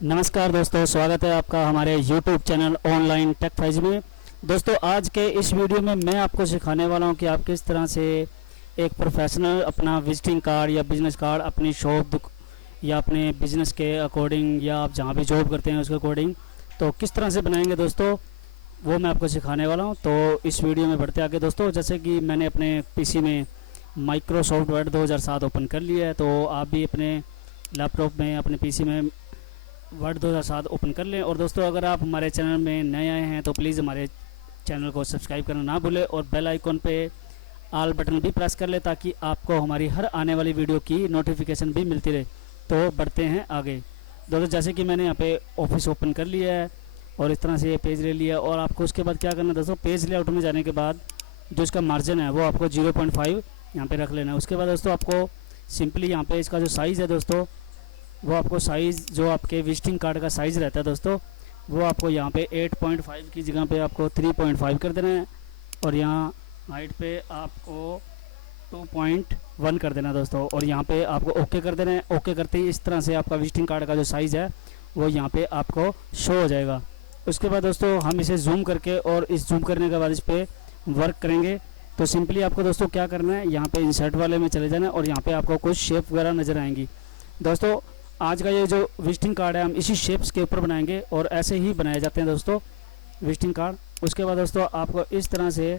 नमस्कार दोस्तों, स्वागत है आपका हमारे YouTube चैनल ऑनलाइन टेक फाइज में। दोस्तों, आज के इस वीडियो में मैं आपको सिखाने वाला हूं कि आप किस तरह से एक प्रोफेशनल अपना विजिटिंग कार्ड या बिज़नेस कार्ड अपनी शॉप या अपने बिज़नेस के अकॉर्डिंग या आप जहां भी जॉब करते हैं उसके अकॉर्डिंग तो किस तरह से बनाएंगे दोस्तों, वो मैं आपको सिखाने वाला हूँ। तो इस वीडियो में बढ़ते आगे दोस्तों, जैसे कि मैंने अपने PC में माइक्रोसॉफ्ट वर्ड 2007 ओपन कर लिया है, तो आप भी अपने लैपटॉप में अपने PC में वर्ड 2007 ओपन कर लें। और दोस्तों, अगर आप हमारे चैनल में नए आए हैं तो प्लीज़ हमारे चैनल को सब्सक्राइब करना ना भूलें और बेल आइकॉन पे ऑल बटन भी प्रेस कर लें ताकि आपको हमारी हर आने वाली वीडियो की नोटिफिकेशन भी मिलती रहे। तो बढ़ते हैं आगे दोस्तों, जैसे कि मैंने यहाँ पे ऑफिस ओपन कर लिया है और इस तरह से ये पेज ले लिया। और आपको उसके बाद क्या करना है दोस्तों, पेज लेआउट में जाने के बाद जो इसका मार्जिन है वो आपको 0.5 यहाँ पे रख लेना है। उसके बाद दोस्तों आपको सिंपली यहाँ पे इसका जो साइज़ है दोस्तों, वो आपको साइज़ जो आपके विजिटिंग कार्ड का साइज़ रहता है दोस्तों, वो आपको यहाँ पे 8.5 की जगह पे आपको 3.5 कर देना है। और यहाँ हाइट पे आपको 2.1 कर देना है दोस्तों। और यहाँ पे आपको ओके कर देना है। ओके करते ही इस तरह से आपका विजिटिंग कार्ड का जो साइज़ है वो यहाँ पे आपको शो हो जाएगा। उसके बाद दोस्तों हम इसे जूम करके और इस जूम करने के बाद इस पर वर्क करेंगे। तो सिंपली आपको दोस्तों क्या करना है, यहाँ पे इंसर्ट वाले में चले जाना है और यहाँ पे आपको कुछ शेप वगैरह नज़र आएंगी। दोस्तों, आज का ये जो विजिटिंग कार्ड है हम इसी शेप्स के ऊपर बनाएंगे और ऐसे ही बनाए जाते हैं दोस्तों विजिटिंग कार्ड। उसके बाद दोस्तों आपको इस तरह से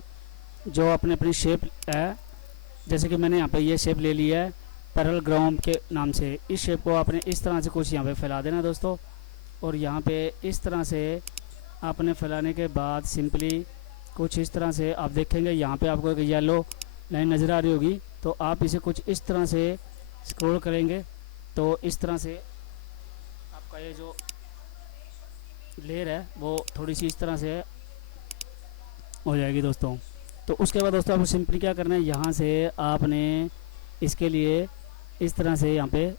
जो अपने अपनी शेप है, जैसे कि मैंने यहाँ पे ये शेप ले लिया है पैरेलल ग्राउंड के नाम से, इस शेप को आपने इस तरह से कुछ यहाँ पे फैला देना दोस्तों। और यहाँ पे इस तरह से आपने फैलाने के बाद सिंपली कुछ इस तरह से आप देखेंगे यहाँ पे आपको एक येलो लाइन नज़र आ रही होगी। तो आप इसे कुछ इस तरह से स्क्रॉल करेंगे तो इस तरह से आपका ये जो लेयर है वो थोड़ी सी इस तरह से हो जाएगी दोस्तों। तो उसके बाद दोस्तों आपको सिंपली क्या करना है, यहाँ से आपने इसके लिए इस तरह से यहाँ पे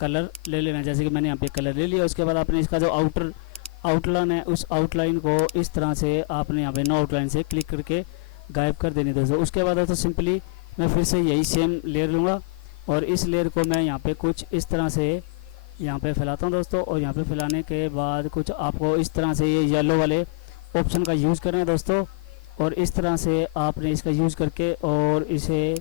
कलर ले लेना है। जैसे कि मैंने यहाँ पे कलर ले लिया। उसके बाद आपने इसका जो आउटलाइन है उस आउटलाइन को इस तरह से आपने यहाँ पे नो आउटलाइन से क्लिक करके गायब कर देनी दोस्तों। उसके बाद दोस्तों सिंपली मैं फिर से यही सेम लेयर लूँगा और इस लेयर को मैं यहाँ पे कुछ इस तरह से यहाँ पे फैलाता हूँ दोस्तों। और यहाँ पे फैलाने के बाद कुछ आपको इस तरह से ये येलो वाले ऑप्शन का यूज़ करना है दोस्तों। और इस तरह से आपने इसका यूज़ करके और इसे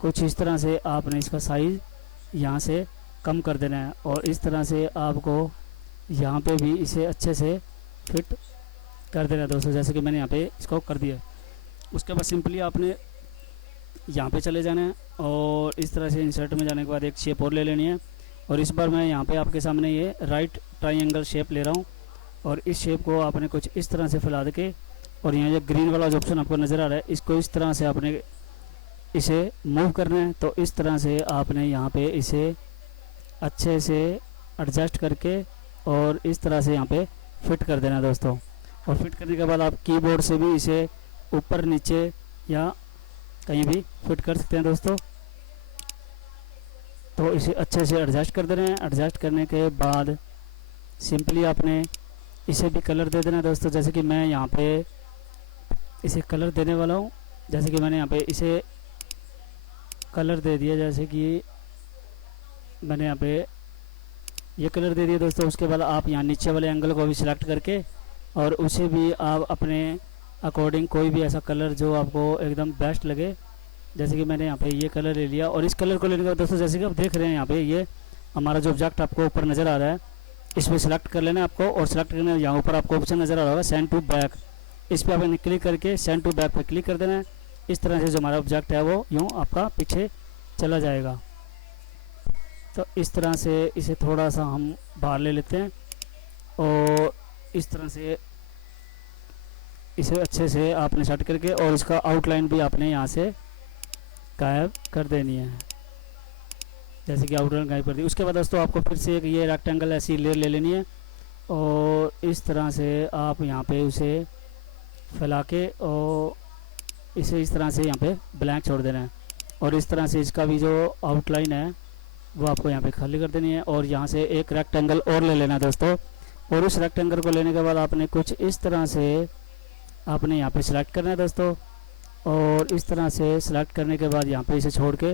कुछ इस तरह से आपने इसका साइज़ यहाँ से कम कर देना है। और इस तरह से आपको यहाँ पे भी इसे अच्छे से फिट कर देना है दोस्तों, जैसे कि मैंने यहाँ पे इसको कर दिया। उसके बाद सिंपली आपने यहाँ पे चले जाना है और इस तरह से इंसर्ट में जाने के बाद एक शेप और ले लेनी है। और इस बार मैं यहाँ पे आपके सामने ये राइट ट्रायंगल शेप ले रहा हूँ और इस शेप को आपने कुछ इस तरह से फैला के और यहाँ जो ग्रीन वाला जो ऑप्शन आपको नज़र आ रहा है इसको इस तरह से आपने इसे मूव करना है। तो इस तरह से आपने यहाँ पे इसे अच्छे से एडजस्ट करके और इस तरह से यहाँ पे फिट कर देना दोस्तों। और फिट करने के बाद आप कीबोर्ड से भी इसे ऊपर नीचे या कहीं भी फिट कर सकते हैं दोस्तों। तो इसे अच्छे से एडजस्ट कर देना है। एडजस्ट करने के बाद सिंपली आपने इसे भी कलर दे देना है दोस्तों। जैसे कि मैं यहाँ पे इसे कलर देने वाला हूँ, जैसे कि मैंने यहाँ पे इसे कलर दे दिया, जैसे कि मैंने यहाँ पे ये कलर दे दिया दोस्तों। उसके बाद आप यहाँ नीचे वाले एंगल को भी सिलेक्ट करके और उसे भी आप अपने अकॉर्डिंग कोई भी ऐसा कलर जो आपको एकदम बेस्ट लगे, जैसे कि मैंने यहाँ पे ये कलर ले लिया। और इस कलर को लेने के बाद दोस्तों जैसे कि आप देख रहे हैं यहाँ पे ये हमारा जो ऑब्जेक्ट आपको ऊपर नज़र आ रहा है इस पर सिलेक्ट कर लेना है आपको। और सिलेक्ट करने यहाँ ऊपर आपको ऑप्शन नज़र आ रहा होगा सेंड टू बैक, इस पर आपने क्लिक करके सेंड टू बैक पर क्लिक कर देना है। इस तरह से जो हमारा ऑब्जेक्ट है वो यूँ आपका पीछे चला जाएगा। तो इस तरह से इसे थोड़ा सा हम बाहर ले लेते हैं और इस तरह से इसे अच्छे से आपने सेट करके और इसका आउटलाइन भी आपने यहाँ से गायब कर देनी है, जैसे कि आउटलाइन गायब कर दी। उसके बाद दोस्तों आपको फिर से एक ये रेक्टेंगल ऐसी लेयर ले लेनी है और इस तरह से आप यहाँ पे उसे फैला के और इसे इस तरह से यहाँ पे ब्लैंक छोड़ देना है। और इस तरह से इसका भी जो आउटलाइन है वो आपको यहाँ पे खाली कर देनी है। और यहाँ से एक रेक्टेंगल और ले लेना है दोस्तों। और उस रेक्टेंगल को लेने के बाद आपने कुछ इस तरह से आपने यहाँ पे सिलेक्ट करना है दोस्तों। और इस तरह से सिलेक्ट करने के बाद यहाँ पे इसे छोड़ के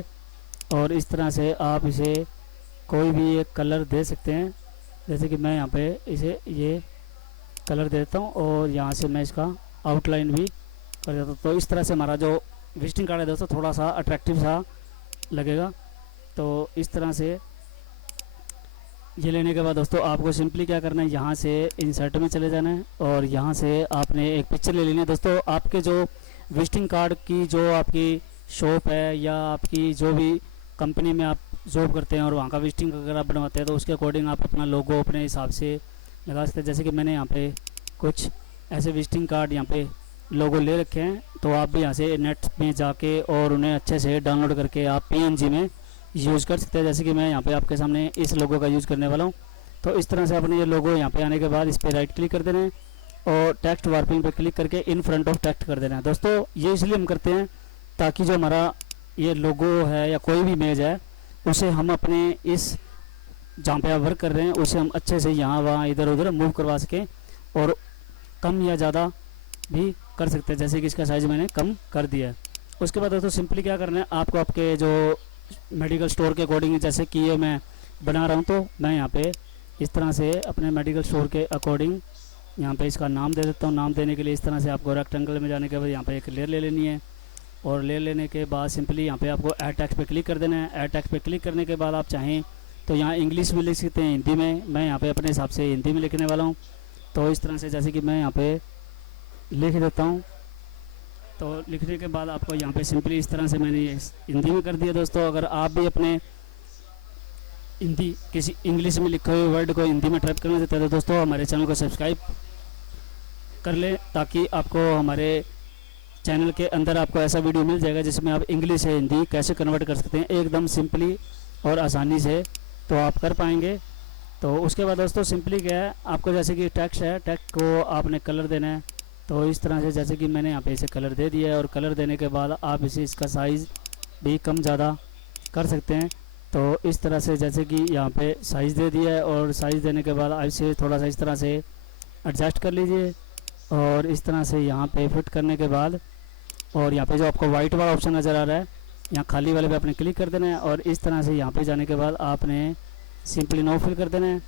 और इस तरह से आप इसे कोई भी एक कलर दे सकते हैं। जैसे कि मैं यहाँ पे इसे ये कलर दे देता हूँ और यहाँ से मैं इसका आउटलाइन भी कर देता हूँ। तो इस तरह से हमारा जो विजिटिंग कार्ड है दोस्तों थोड़ा सा अट्रैक्टिव सा लगेगा। तो इस तरह से ये लेने के बाद दोस्तों आपको सिंपली क्या करना है, यहाँ से इंसर्ट में चले जाना है और यहाँ से आपने एक पिक्चर ले लेनी है। दोस्तों आपके जो विजिटिंग कार्ड की जो आपकी शॉप है या आपकी जो भी कंपनी में आप जॉब करते हैं और वहाँ का विजिटिंग अगर आप बनवाते हैं तो उसके अकॉर्डिंग आप अपना लोगो अपने हिसाब से लगा सकते हैं। जैसे कि मैंने यहाँ पे कुछ ऐसे विजिटिंग कार्ड यहाँ पे लोगो ले रखे हैं, तो आप भी यहाँ से नेट में जाके और उन्हें अच्छे से डाउनलोड करके आप PNG में यूज़ कर सकते हैं। जैसे कि मैं यहाँ पे आपके सामने इस लोगो का यूज़ करने वाला हूँ। तो इस तरह से अपने ये लोगो यहाँ पे आने के बाद इस पर राइट क्लिक कर देना है और टेक्स्ट वार्पिंग पे क्लिक करके इन फ्रंट ऑफ टेक्स्ट कर देना है। दोस्तों ये इसलिए हम करते हैं ताकि जो हमारा ये लोगो है या कोई भी इमेज है उसे हम अपने इस जहाँ पे आप वर्क कर रहे हैं उसे हम अच्छे से यहाँ वहाँ इधर उधर मूव करवा सकें और कम या ज़्यादा भी कर सकते हैं। जैसे कि इसका साइज़ मैंने कम कर दिया है। उसके बाद दोस्तों सिंपली क्या करना है, आपको आपके जो मेडिकल स्टोर के अकॉर्डिंग जैसे कि ये मैं बना रहा हूँ, तो मैं यहाँ पे इस तरह से अपने मेडिकल स्टोर के अकॉर्डिंग यहाँ पे इसका नाम दे देता हूँ। नाम देने के लिए इस तरह से आपको रेक्टेंगल में जाने के बाद यहाँ पे एक लेयर ले लेनी है और लेयर लेने के बाद सिंपली यहाँ पे आपको ऐड टेक्स्ट पे क्लिक कर देना है। ऐड टेक्स्ट पे क्लिक करने के बाद आप चाहें तो यहाँ इंग्लिश में लिख सकते हैं, हिंदी में। मैं यहाँ पे अपने हिसाब से हिंदी में लिखने वाला हूँ। तो इस तरह से जैसे कि मैं यहाँ पे लिख देता हूँ, तो लिखने के बाद आपको यहाँ पे सिंपली इस तरह से मैंने ये हिंदी में कर दिया। दोस्तों अगर आप भी अपने हिंदी किसी इंग्लिश में लिखे हुए वर्ड को हिंदी में टाइप करना चाहते हैं तो दोस्तों हमारे चैनल को सब्सक्राइब कर लें, ताकि आपको हमारे चैनल के अंदर आपको ऐसा वीडियो मिल जाएगा जिसमें आप इंग्लिश से हिंदी कैसे कन्वर्ट कर सकते हैं एकदम सिंपली और आसानी से, तो आप कर पाएंगे। तो उसके बाद दोस्तों सिंपली क्या है, आपको जैसे कि टेक्स्ट है, टेक्स्ट को आपने कलर देना है। तो इस तरह से जैसे कि मैंने यहाँ पे इसे कलर दे दिया है और कलर देने के बाद आप इसे इसका साइज़ भी कम ज़्यादा कर सकते हैं। तो इस तरह से जैसे कि यहाँ पे साइज़ दे दिया है और साइज़ देने के बाद आप इसे थोड़ा सा इस तरह से एडजस्ट कर लीजिए और इस तरह से यहाँ पे फिट करने के बाद और यहाँ पे जो आपको वाइट वाला ऑप्शन नज़र आ रहा है, यहाँ खाली वाले पे आपने क्लिक कर देना है और इस तरह से यहाँ पे जाने के बाद आपने सिंपली नो फिल कर देना है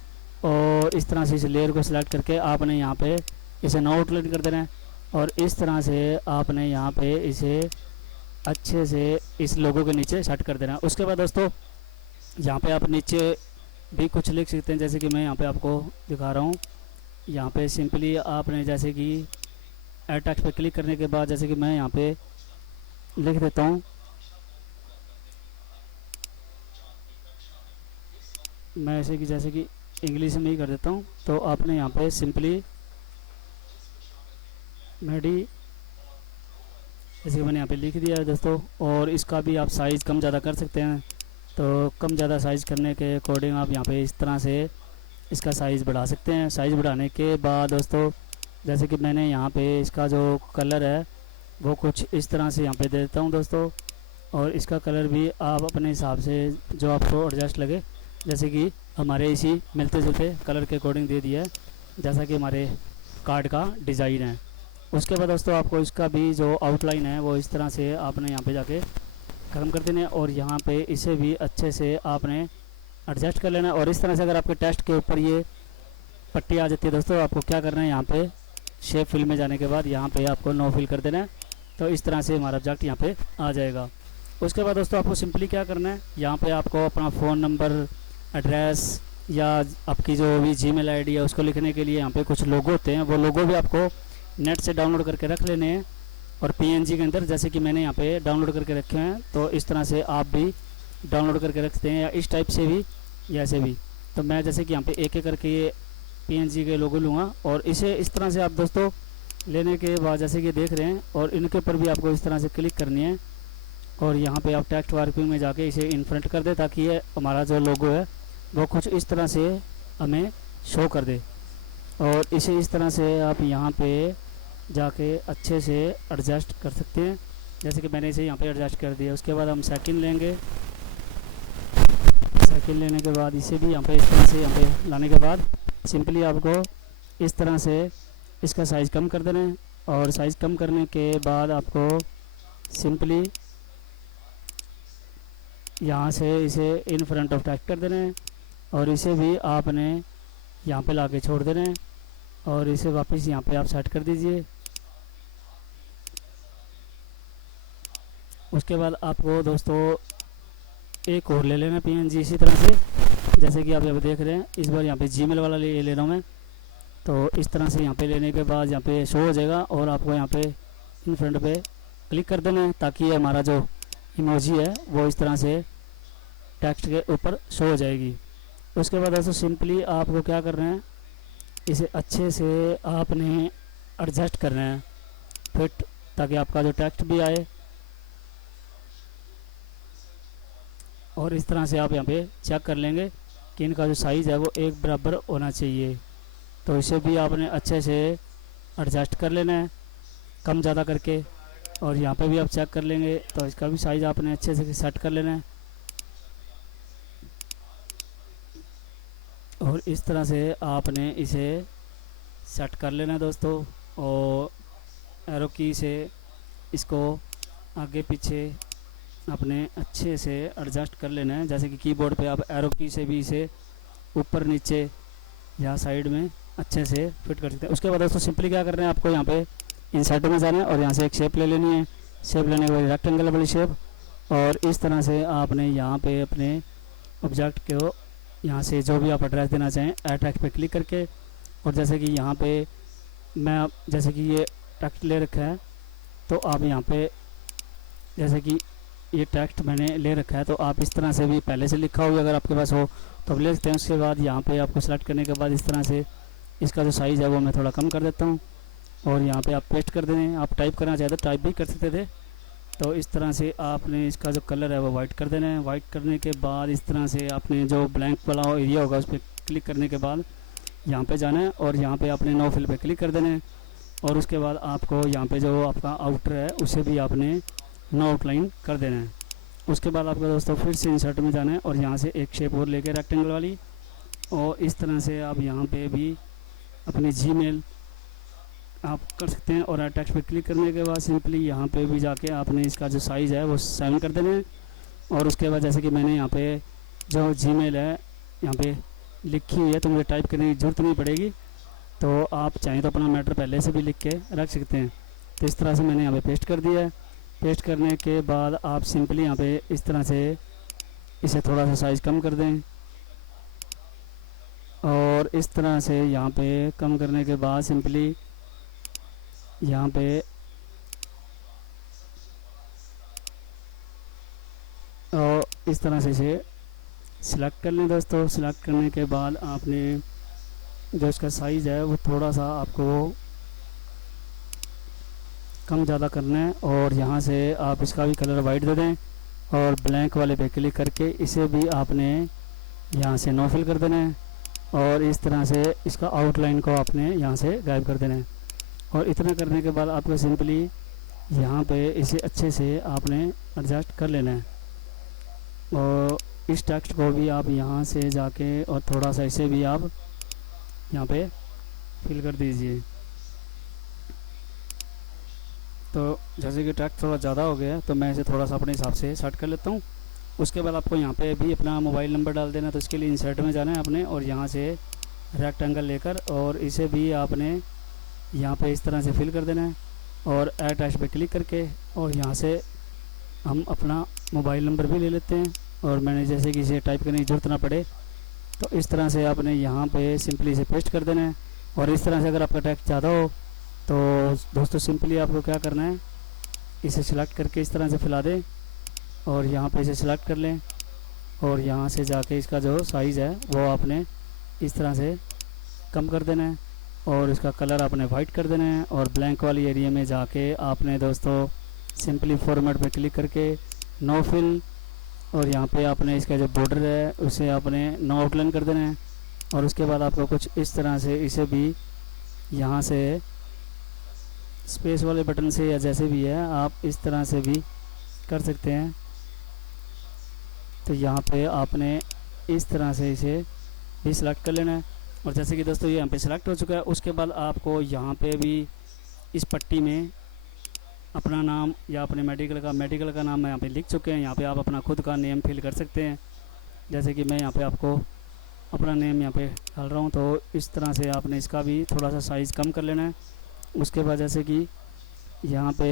और इस तरह से इस लेयर को सिलेक्ट करके आपने यहाँ पे इसे नो आउटलाइन कर देना है और इस तरह से आपने यहाँ पे इसे अच्छे से इस लोगो के नीचे सेट कर देना है। उसके बाद दोस्तों यहाँ पे आप नीचे भी कुछ लिख सकते हैं, जैसे कि मैं यहाँ पे आपको दिखा रहा हूँ। यहाँ पे सिंपली आपने जैसे कि ऐड टेक्स्ट पे क्लिक करने के बाद जैसे कि मैं यहाँ पे लिख देता हूँ, मैं ऐसे कि जैसे कि इंग्लिश में ही कर देता हूँ। तो आपने यहाँ पे सिंपली मेडी जैसे कि मैंने यहाँ पे लिख दिया है दोस्तों, और इसका भी आप साइज़ कम ज़्यादा कर सकते हैं। तो कम ज़्यादा साइज़ करने के अकॉर्डिंग आप यहाँ पे इस तरह से इसका साइज़ बढ़ा सकते हैं। साइज़ बढ़ाने के बाद दोस्तों जैसे कि मैंने यहाँ पे इसका जो कलर है वो कुछ इस तरह से यहाँ पे दे देता हूँ दोस्तों, और इसका कलर भी आप अपने हिसाब से जो आपको एडजस्ट लगे, जैसे कि हमारे इसी मिलते जुलते कलर के अकॉर्डिंग दे दिया है जैसा कि हमारे कार्ड का डिज़ाइन है। उसके बाद दोस्तों आपको इसका भी जो आउटलाइन है वो इस तरह से आपने यहाँ पे जाके ख़त्म कर देना है और यहाँ पे इसे भी अच्छे से आपने एडजस्ट कर लेना है। और इस तरह से अगर आपके टेस्ट के ऊपर ये पट्टी आ जाती है दोस्तों, आपको क्या करना है, यहाँ पे शेप फिल में जाने के बाद यहाँ पे आपको नो फिल कर देना है। तो इस तरह से हमारा ऑब्जेक्ट यहाँ पे आ जाएगा। उसके बाद दोस्तों आपको सिंपली क्या करना है, यहाँ पे आपको अपना फ़ोन नंबर, एड्रेस या आपकी जो भी जीमेल आईडी है उसको लिखने के लिए यहाँ पे कुछ लोगो होते हैं, वो लोगो भी आपको नेट से डाउनलोड करके रख लेने हैं और PNG के अंदर जैसे कि मैंने यहाँ पे डाउनलोड करके रखे हैं। तो इस तरह से आप भी डाउनलोड करके रखते हैं या इस टाइप से भी या ऐसे भी। तो मैं जैसे कि यहाँ पे एक एक करके ये PNG के लोगो लूँगा और इसे इस तरह से आप दोस्तों लेने के बाद जैसे कि देख रहे हैं, और इनके ऊपर भी आपको इस तरह से क्लिक करनी है और यहाँ पे आप टेक्स्ट वार्पिंग में जाके इसे इन फ्रंट कर दे ताकि ये हमारा जो लोगो है वो कुछ इस तरह से हमें शो कर दे। और इसे इस तरह से आप यहाँ पे जाके अच्छे से एडजस्ट कर सकते हैं, जैसे कि मैंने इसे यहाँ पे एडजस्ट कर दिया। उसके बाद हम सेकंड लेंगे, सेकंड लेने के बाद इसे भी यहाँ पे इस तरह से यहाँ पे लाने के बाद सिंपली आपको इस तरह से इसका साइज़ कम कर देना है और साइज़ कम करने के बाद आपको सिंपली यहाँ से इसे इन फ्रंट ऑफ टेक्स्ट कर देना है और इसे भी आपने यहाँ पे लाके छोड़ देना है और इसे वापस यहाँ पे आप सेट कर दीजिए। उसके बाद आपको दोस्तों एक और ले लेना PNG इसी तरह से, जैसे कि आप यहाँ पे देख रहे हैं। इस बार यहाँ पे Gmail वाला ले रहा हूँ मैं। तो इस तरह से यहाँ पे लेने के बाद यहाँ पे शो हो जाएगा और आपको यहाँ पे इन फ्रंट पे क्लिक कर देना है ताकि हमारा जो इमोजी है वो इस तरह से टेक्स्ट के ऊपर शो हो जाएगी। उसके बाद दोस्तों सिंपली आपको क्या करना है, इसे अच्छे से आपने एडजस्ट करना है फिट, ताकि आपका जो टेक्स्ट भी आए। और इस तरह से आप यहाँ पे चेक कर लेंगे कि इनका जो साइज़ है वो एक बराबर होना चाहिए। तो इसे भी आपने अच्छे से एडजस्ट कर लेना है कम ज़्यादा करके। और यहाँ पे भी आप चेक कर लेंगे तो इसका भी साइज़ आपने अच्छे से सेट कर लेना है। और इस तरह से आपने इसे सेट कर लेना है दोस्तों। और एरो की से इसको आगे पीछे आपने अच्छे से एडजस्ट कर लेना है, जैसे कि कीबोर्ड पे आप एरो की से भी इसे ऊपर नीचे या साइड में अच्छे से फिट कर सकते हैं। उसके बाद दोस्तों सिंपली क्या करना है, आपको यहाँ पे इंसर्ट में जाना है और यहाँ से एक शेप ले लेनी है। शेप लेने के बाद रेक्टेंगल वाली शेप, और इस तरह से आपने यहाँ पे अपने ऑब्जेक्ट को यहाँ से जो भी आप एड्रेस देना चाहें ऐड टेक्स्ट पे क्लिक करके, और जैसे कि यहाँ पे मैं जैसे कि ये टेक्स्ट ले रखा है तो आप यहाँ पे जैसे कि ये टेक्स्ट मैंने ले रखा है तो आप इस तरह से भी पहले से लिखा होगा अगर आपके पास हो तो आप ले सकते हैं। उसके बाद यहाँ पे आपको सेलेक्ट करने के बाद इस तरह से इसका जो साइज़ है वो मैं थोड़ा कम कर देता हूँ और यहाँ पे आप पेस्ट कर दें। आप टाइप करना चाहते तो टाइप भी कर सकते थे। तो इस तरह से आपने इसका जो कलर है वो वाइट कर देना है। वाइट करने के बाद इस तरह से आपने जो ब्लैंक वाला एरिया होगा उस पर क्लिक करने के बाद यहाँ पे जाना है और यहाँ पे आपने नो फिल पे क्लिक कर देना है। और उसके बाद आपको यहाँ पे जो आपका आउटर है उसे भी आपने नो आउटलाइन कर देना है। उसके बाद आपको दोस्तों फिर से इंसर्ट में जाना है और यहाँ से एक शेप और लेके रेक्टेंगल वाली, और इस तरह से आप यहाँ पे भी अपनी Gmail आप कर सकते हैं। और टेक्स्ट पे क्लिक करने के बाद सिंपली यहाँ पे भी जाके आपने इसका जो साइज़ है वो 7 कर देना है। और उसके बाद जैसे कि मैंने यहाँ पे जो Gmail है यहाँ पे लिखी हुई है तो मुझे टाइप करने की ज़रूरत नहीं पड़ेगी, तो आप चाहें तो अपना मैटर पहले से भी लिख के रख सकते हैं। तो इस तरह से मैंने यहाँ पे पेस्ट कर दिया है। पेस्ट करने के बाद आप सिंपली यहाँ पे इस तरह से इसे थोड़ा सा साइज़ कम कर दें, और इस तरह से यहाँ पे कम करने के बाद सिंपली यहाँ पे और इस तरह से इसे सिलेक्ट कर लें दोस्तों। सिलेक्ट करने के बाद आपने जो इसका साइज़ है वो थोड़ा सा आपको कम ज़्यादा करना है, और यहाँ से आप इसका भी कलर वाइट दे दें और ब्लैंक वाले पे क्लिक करके इसे भी आपने यहाँ से नो फिल कर देना है। और इस तरह से इसका आउटलाइन को आपने यहाँ से गायब कर देना है। और इतना करने के बाद आपको सिंपली यहाँ पे इसे अच्छे से आपने एडजस्ट कर लेना है। और इस टेक्स्ट को भी आप यहाँ से जाके और थोड़ा सा इसे भी आप यहाँ पे फिल कर दीजिए। तो जैसे कि टेक्स्ट थोड़ा ज़्यादा हो गया है तो मैं इसे थोड़ा सा अपने हिसाब से सेट कर लेता हूँ। उसके बाद आपको यहाँ पे भी अपना मोबाइल नंबर डाल देना, तो इसके लिए इंसर्ट में जाना है आपने और यहाँ से रेक्टेंगल लेकर और इसे भी आपने यहाँ पे इस तरह से फिल कर देना है। और ऐड टेक्स्ट पे क्लिक करके और यहाँ से हम अपना मोबाइल नंबर भी ले लेते हैं, और मैंने जैसे कि इसे टाइप करने की ज़रूरत ना पड़े तो इस तरह से आपने यहाँ पे सिंपली इसे पेस्ट कर देना है। और इस तरह से अगर आपका टेक्स्ट ज़्यादा हो तो दोस्तों सिंपली आपको क्या करना है, इसे सिलेक्ट करके इस तरह से फैला दें और यहाँ पे इसे सिलेक्ट कर लें और यहाँ से जाके इसका जो साइज़ है वो आपने इस तरह से कम कर देना है और इसका कलर आपने वाइट कर देना है। और ब्लैंक वाली एरिया में जाके आपने दोस्तों सिंपली फॉर्मेट पे क्लिक करके नो फिल, और यहाँ पे आपने इसका जो बॉर्डर है उसे आपने नो आउटलाइन कर देना है। और उसके बाद आपको कुछ इस तरह से इसे भी यहाँ से स्पेस वाले बटन से या जैसे भी है आप इस तरह से भी कर सकते हैं। तो यहाँ पे आपने इस तरह से इसे भी सिलेक्ट कर लेना है। और जैसे कि दोस्तों ये यहाँ पे सिलेक्ट हो चुका है, उसके बाद आपको यहाँ पे भी इस पट्टी में अपना नाम या अपने मेडिकल का नाम यहाँ पे लिख चुके हैं। यहाँ पे आप अपना खुद का नेम फिल कर सकते हैं। जैसे कि मैं यहाँ पे आपको अपना नेम यहाँ पे डाल रहा हूँ। तो इस तरह से आपने इसका भी थोड़ा सा साइज़ कम कर लेना है। उसके बाद जैसे कि यहाँ पे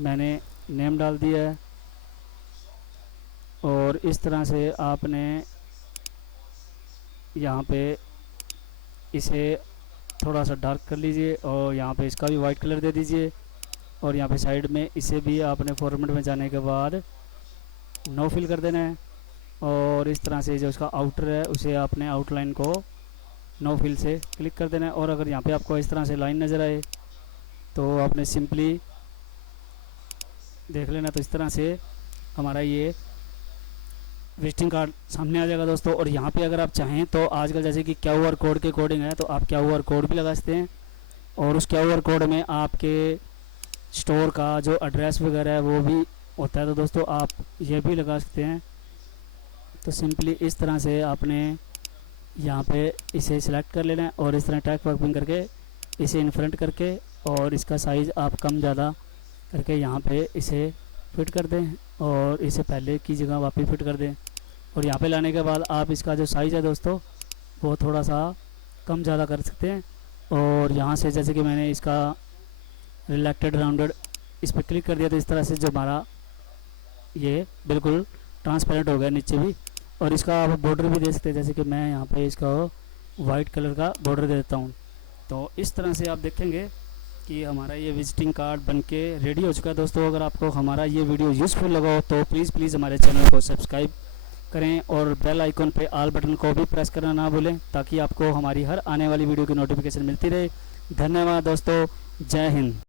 मैंने नेम डाल दिया है और इस तरह से आपने यहाँ पे इसे थोड़ा सा डार्क कर लीजिए और यहाँ पे इसका भी वाइट कलर दे दीजिए। और यहाँ पे साइड में इसे भी आपने फॉर्मेट में जाने के बाद नो फिल कर देना है। और इस तरह से जो उसका आउटर है उसे आपने आउटलाइन को नो फिल से क्लिक कर देना है। और अगर यहाँ पे आपको इस तरह से लाइन नज़र आए तो आपने सिंपली देख लेना। तो इस तरह से हमारा ये विजिटिंग कार्ड सामने आ जाएगा दोस्तों। और यहाँ पे अगर आप चाहें तो आजकल जैसे कि QR कोड के कोडिंग है, तो आप QR कोड भी लगा सकते हैं और उस QR कोड में आपके स्टोर का जो एड्रेस वगैरह है वो भी होता है। तो दोस्तों आप ये भी लगा सकते हैं। तो सिंपली इस तरह से आपने यहाँ पे इसे सिलेक्ट कर लेना है और इस तरह टैग वर्किंग करके इसे इनफ्रंट करके और इसका साइज़ आप कम ज़्यादा करके यहाँ पे इसे फिट कर दें और इसे पहले की जगह वापस फिट कर दें। और यहाँ पे लाने के बाद आप इसका जो साइज़ है दोस्तों वो थोड़ा सा कम ज़्यादा कर सकते हैं। और यहाँ से जैसे कि मैंने इसका रिलेक्टेड राउंडेड इस पर क्लिक कर दिया तो इस तरह से जो हमारा ये बिल्कुल ट्रांसपेरेंट हो गया नीचे भी। और इसका आप बॉर्डर भी दे सकते हैं, जैसे कि मैं यहाँ पे इसका वाइट कलर का बॉर्डर दे देता हूँ। तो इस तरह से आप देखेंगे कि हमारा ये विजिटिंग कार्ड बनके रेडी हो चुका है दोस्तों। अगर आपको हमारा ये वीडियो यूज़फुल लगा हो तो प्लीज़ हमारे चैनल को सब्सक्राइब करें और बेल आइकन पे ऑल बटन को भी प्रेस करना ना भूलें ताकि आपको हमारी हर आने वाली वीडियो की नोटिफिकेशन मिलती रहे। धन्यवाद दोस्तों, जय हिंद।